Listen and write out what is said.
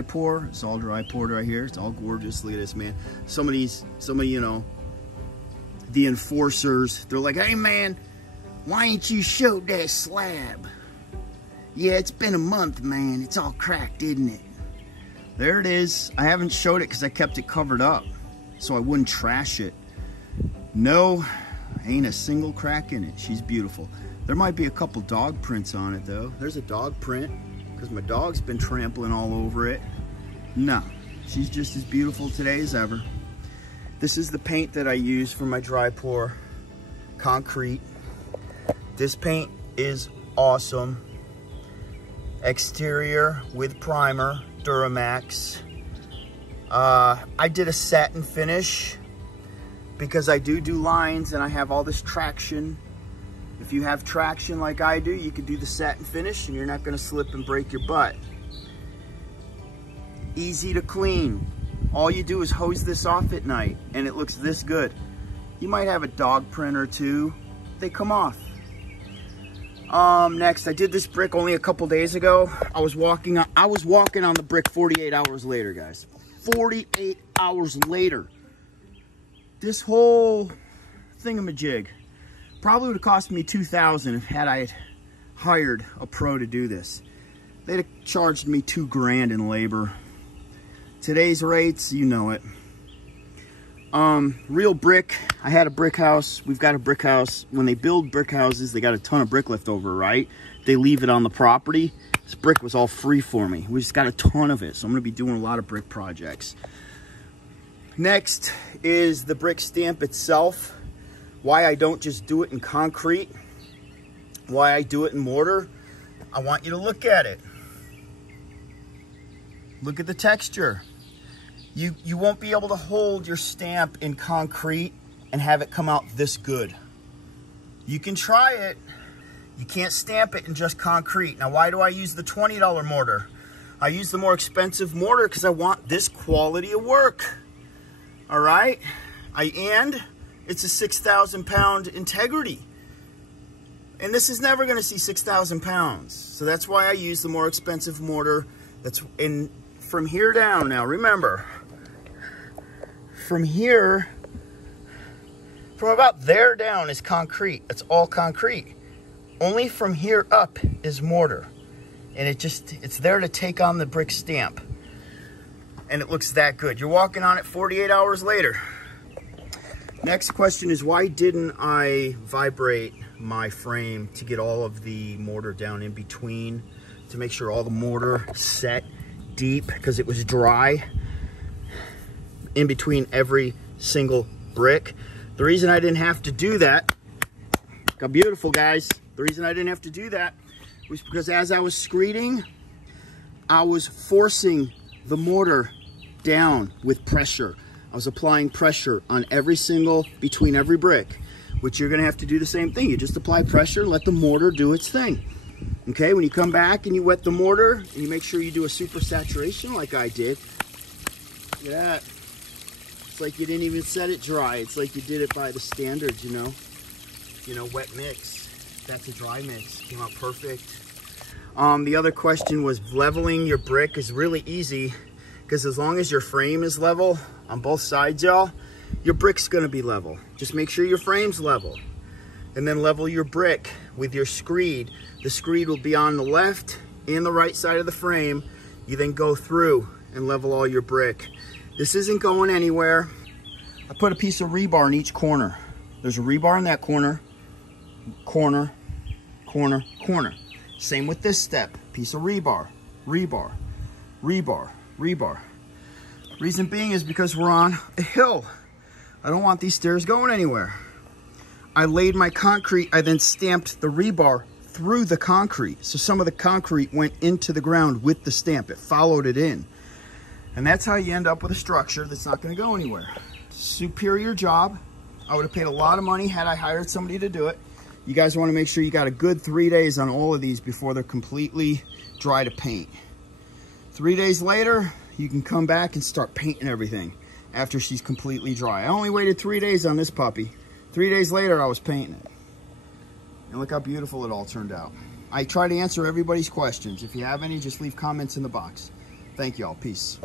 dry pour. It's all dry poured right here. It's all gorgeous. Look at this, man. Some of you know, the enforcers, they're like, hey man, why ain't you showed that slab? Yeah, it's been a month, man. It's all cracked, isn't it? There it is. I haven't showed it because I kept it covered up so I wouldn't trash it. No, ain't a single crack in it. She's beautiful. There might be a couple dog prints on it though. There's a dog print because my dog's been trampling all over it. No, she's just as beautiful today as ever. This is the paint that I use for my dry pour concrete. This paint is awesome. Exterior with primer, Duramax. I did a satin finish because I do lines and I have all this traction. If you have traction like I do, you can do the satin finish and you're not gonna slip and break your butt. Easy to clean. All you do is hose this off at night and it looks this good. You might have a dog print or two. They come off. Next, I did this brick only a couple days ago. I was walking on the brick 48 hours later, guys. 48 hours later. This whole thingamajig probably would have cost me $2,000 had I hired a pro to do this. They'd have charged me $2 grand in labor. Today's rates, you know it. Real brick. I had a brick house. We've got a brick house. When they build brick houses, they got a ton of brick left over, right? They leave it on the property. This brick was all free for me. We just got a ton of it, so I'm going to be doing a lot of brick projects. Next is the brick stamp itself. Why I don't just do it in concrete. Why I do it in mortar. I want you to look at it. Look at the texture. You won't be able to hold your stamp in concrete and have it come out this good. You can try it. You can't stamp it in just concrete. Now, why do I use the $20 mortar? I use the more expensive mortar because I want this quality of work. All right? And it's a 6,000 pound integrity. And this is never going to see 6,000 pounds. So that's why I use the more expensive mortar. That's in from here down. Now, remember, from here, from about there down is concrete. It's all concrete. Only from here up is mortar. And it's there to take on the brick stamp. And it looks that good. You're walking on it 48 hours later. Next question is, why didn't I vibrate my frame to get all of the mortar down in between, to make sure all the mortar set deep, because it was dry in between every single brick. The reason I didn't have to do that, look how beautiful, guys. The reason I didn't have to do that was because as I was screeding, I was forcing the mortar down with pressure. I was applying pressure on between every brick, which you're gonna have to do the same thing. You just apply pressure, let the mortar do its thing. Okay, when you come back and you wet the mortar, and you make sure you do a super saturation like I did, look at that. It's like you didn't even set it dry. It's like you did it by the standards, you know, wet mix. That's a dry mix, came out perfect. The other question was, leveling your brick is really easy, because as long as your frame is level on both sides, y'all, your brick's gonna be level. Just make sure your frame's level. And then level your brick with your screed. The screed will be on the left and the right side of the frame. You then go through and level all your brick. This isn't going anywhere. I put a piece of rebar in each corner. There's a rebar in that corner, corner, corner, corner. Same with this step. Piece of rebar, rebar, rebar, rebar. Reason being is because we're on a hill. I don't want these stairs going anywhere. I laid my concrete, I then stamped the rebar through the concrete. So some of the concrete went into the ground with the stamp. It followed it in. And that's how you end up with a structure that's not gonna go anywhere. Superior job. I would have paid a lot of money had I hired somebody to do it. You guys wanna make sure you got a good 3 days on all of these before they're completely dry to paint. 3 days later, you can come back and start painting everything after she's completely dry. I only waited 3 days on this puppy. 3 days later, I was painting it. And look how beautiful it all turned out. I try to answer everybody's questions. If you have any, just leave comments in the box. Thank you all. Peace.